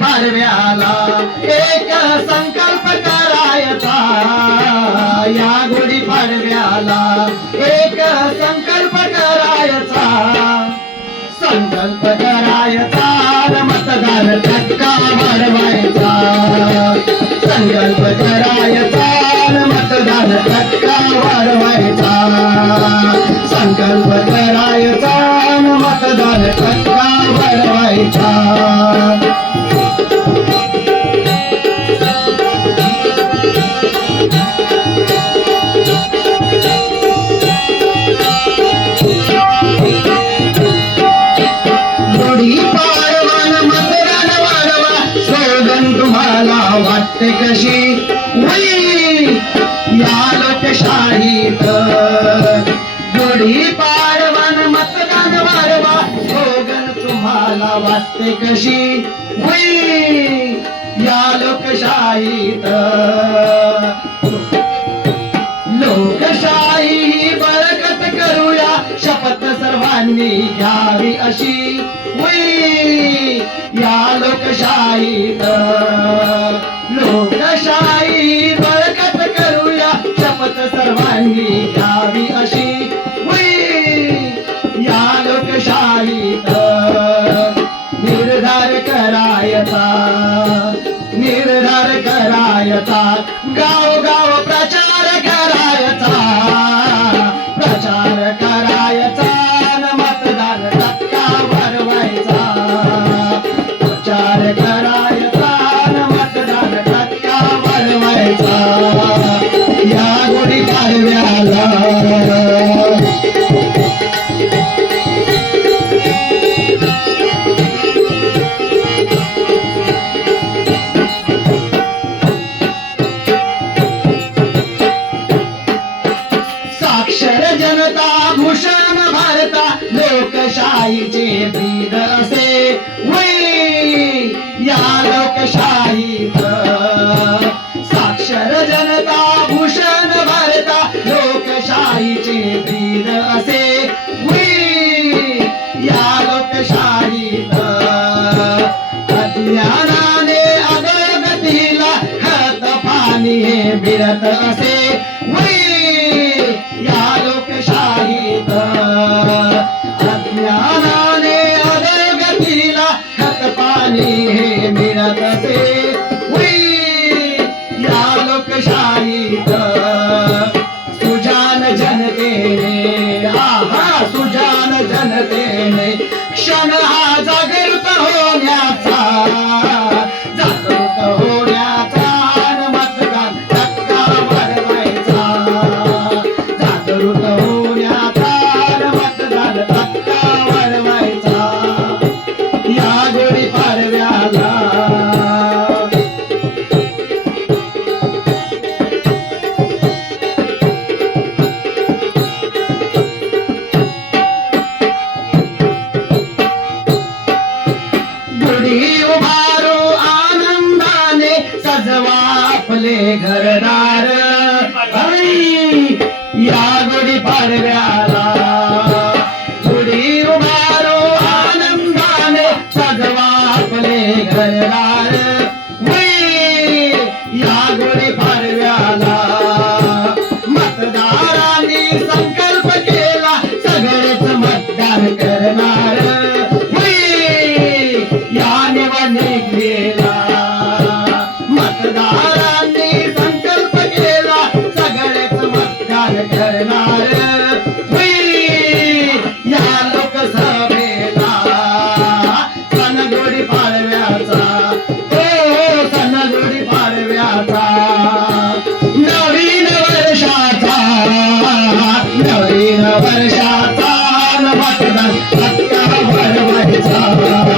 पाडव्याला एक संकल्प करायचा, या गुढी पाडव्याला एक संकल्प करायचा, संकल्प करायचा मतदान टक्का वाढवायचा, संकल्प करायचा मतदान टक्का वाढवायचा, संकल्प करायचा मतदान टक्का वाढवायचा. तुम्हाला वाटते कशी होई या लोकशाहीत, गुढी पाडवान मतदान वाढवा स्लोगन तुम्हाला वाटते कशी होई या लोकशाहीत, लोकशाही बळकट करूया शपथ सर्वांनी घ्यावी अशी होई या लोकशाहीत, लोकशाही बळकट करूया शपथ सर्वांनी घ्यावी अशी होई या लोकशाहीत. निर्धार करायचा, निर्धार करायचा, गाव गाव प्रचार करायचा, प्रचार करायचा मतदान टक्का वाढवायचा, प्रचार करायचा मतदान टक्का वाढवायचा. या गुढी पाडव्याला साक्षर जनता भूषण भारता लोकशाहीचे ब्रीद असे होई या लोकशाहीत, साक्षर जनता भूषण भारता लोकशाहीचे ब्रीद असे होई या लोकशाहीत. अज्ञानाने अधोगतीला खत पाणी हे मिळत असे होई या लोकशाहीत, अज्ञानाने अधोगतीला खत पाणी हे मिळत असे होई या लोकशाहीत. सुजान जनतेने, आहा सुजान जनतेने क्षण हा जागृत होण्याचा, जागृत होण्याचा मतदान टक्का वाढवायचा, जागृत होण्याचा मतदान टक्का वाढवायचा. या गुढी पाडव्याला गुढी उभारू आनंदाने सजवा आपले घरदार, या गुढी पाडव्याला गुढी उभारू आनंदाने सजवा आपले घरदार, या गुढी पाडव्याला मतदारांनी संकल्प केला सगळेच मतदान करणार, या निवडणूक गेला मतदारांनी संकल्प केला सगळेच मतदान करणार, या लोकसभेला सण गुढी पाडव्याचा, हो सण गुढी पाडव्याचा, नवीन वर्षाचा, नवीन वर्षाचा मतदान टक्का वाढवायचा.